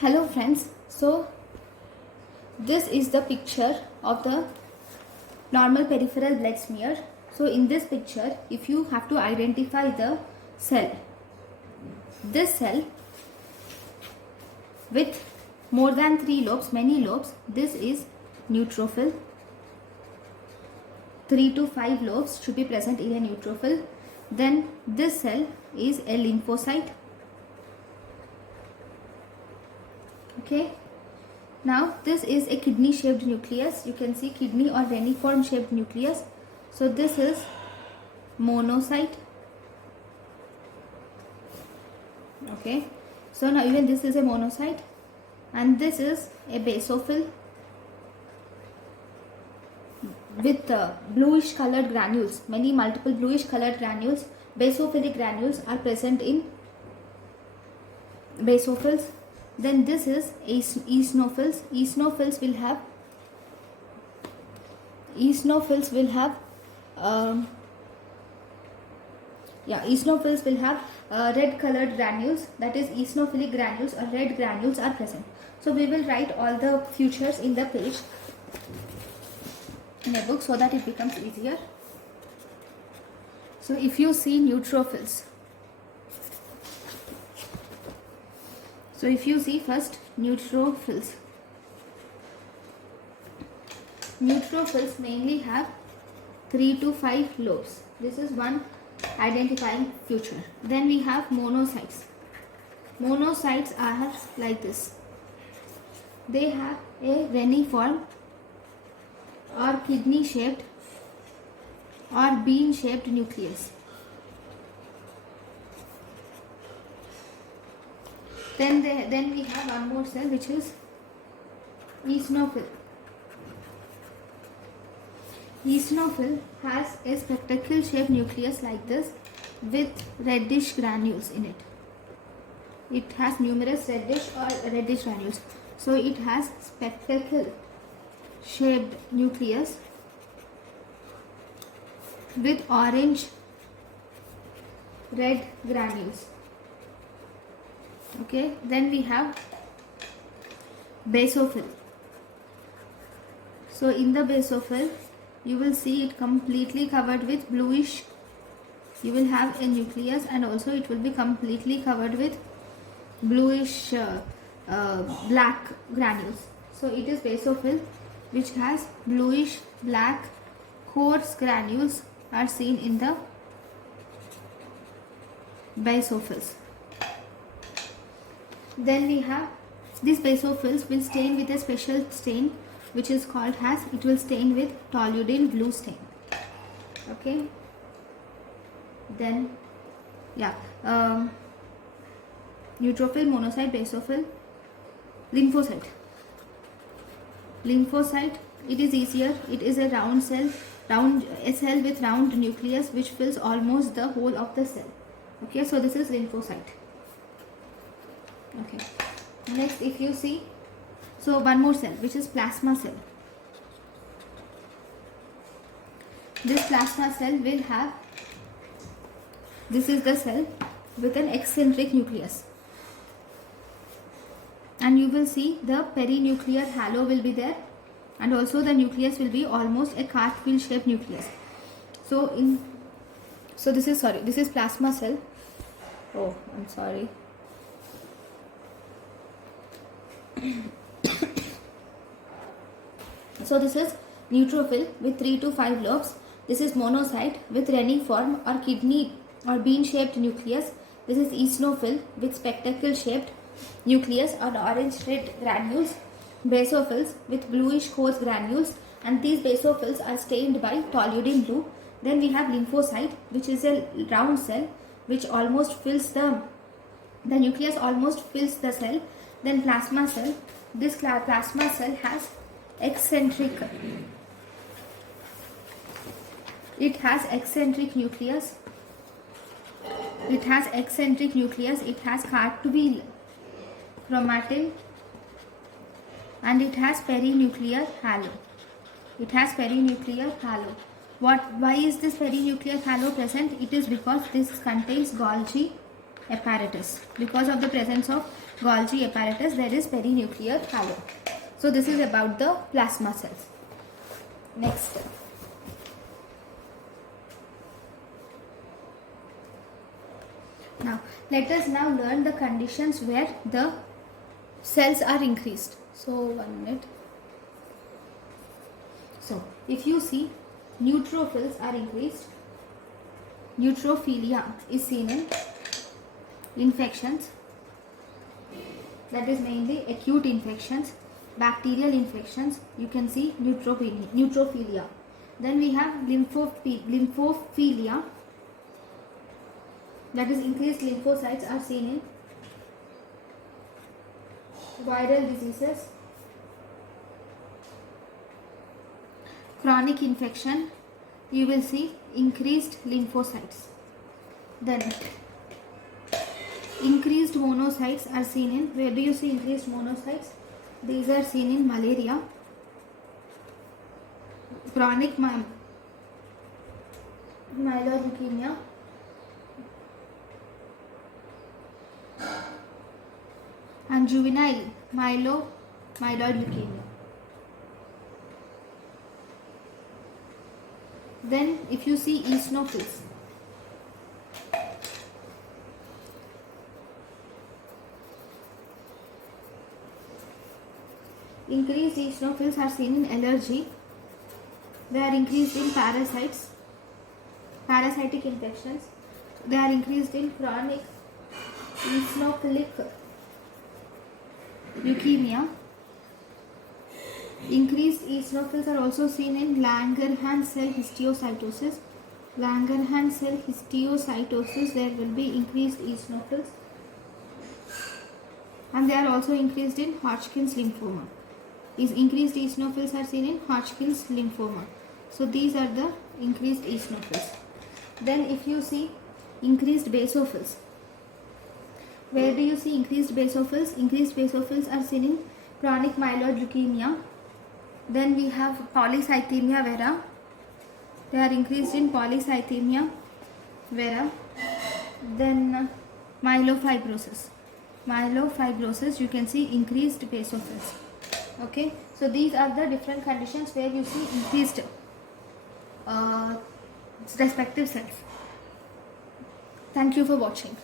Hello friends, so this is the picture of the normal peripheral blood smear. So in this picture, if you have to identify the cell, this cell with more than 3 lobes, many lobes, this is neutrophil. 3 to 5 lobes should be present in a neutrophil. Then this cell is a lymphocyte. Okay, now this is a kidney shaped nucleus. You can see kidney or reniform shaped nucleus. So this is monocyte. Okay, so now even this is a monocyte, and this is a basophil with bluish colored granules. Many multiple bluish colored granules, basophilic granules are present in basophils. Then this is eosinophils. Eosinophils will have red colored granules, that is eosinophilic granules or red granules are present. So we will write all the features in the page in a book so that it becomes easier. So if you see neutrophils, so if you see first neutrophils mainly have 3 to 5 lobes. This is one identifying feature. Then we have monocytes. Monocytes are like this. They have a reniform or kidney shaped or bean shaped nucleus. Then we have one more cell, which is eosinophil. Eosinophil has a spectacle shaped nucleus like this with reddish granules in it. It has numerous reddish granules. So it has spectacle shaped nucleus with orange red granules. Okay, then we have basophil. So in the basophil, you will see it completely covered with bluish. You will have a nucleus, and also it will be completely covered with bluish black granules. So it is basophil which has bluish black coarse granules are seen in the basophils. Then we have these basophils will stain with a special stain which is called as, it will stain with toluidine blue stain. Okay, then neutrophil, monocyte, basophil, lymphocyte. It is easier. It is a round cell, a cell with round nucleus which fills almost the whole of the cell. Okay, so this is lymphocyte. Okay, next if you see, so one more cell which is plasma cell. This plasma cell will have, this is the cell with an eccentric nucleus, and you will see the perinuclear halo will be there, and also the nucleus will be almost a cartwheel shaped nucleus. So this is plasma cell. Oh, I'm sorry. So this is neutrophil with 3 to 5 lobes. This is monocyte with reniform or kidney or bean shaped nucleus. This is eosinophil with spectacle shaped nucleus or orange red granules. Basophils with bluish coarse granules, and these basophils are stained by toluidine blue. Then we have lymphocyte, which is a round cell which almost fills the nucleus almost fills the cell. Then plasma cell. This plasma cell has eccentric. It has eccentric nucleus. It has cartwheel chromatin, and it has perinuclear halo. Why is this perinuclear halo present? It is because this contains Golgi apparatus. Because of the presence of Golgi apparatus, there is perinuclear halo. So this is about the plasma cells. Next. Now let us now learn the conditions where the cells are increased. So 1 minute. So if you see, neutrophils are increased. Neutrophilia is seen in infections, that is mainly acute infections, bacterial infections. You can see neutrophilia. Then we have lymphophilia, that is increased lymphocytes are seen in viral diseases, chronic infection. You will see increased lymphocytes. Then increased monocytes are seen in, where do you see increased monocytes? These are seen in malaria, chronic myeloid leukemia, and juvenile myeloid leukemia. Then if you see eosinophils, increased eosinophils are seen in allergy. They are increased in parasitic infections. They are increased in chronic eosinophilic leukemia. Increased eosinophils are also seen in Langerhans cell histiocytosis. Langerhans cell histiocytosis, there will be increased eosinophils, and they are also increased in Hodgkin's lymphoma. Increased eosinophils are seen in Hodgkin's lymphoma. So these are the increased eosinophils. Then if you see increased basophils, where do you see increased basophils? Increased basophils are seen in chronic myeloid leukemia. Then we have polycythemia vera. They are increased in polycythemia vera. Then myelofibrosis. Myelofibrosis, you can see increased basophils. Okay, so these are the different conditions where you see increased respective cells. Thank you for watching.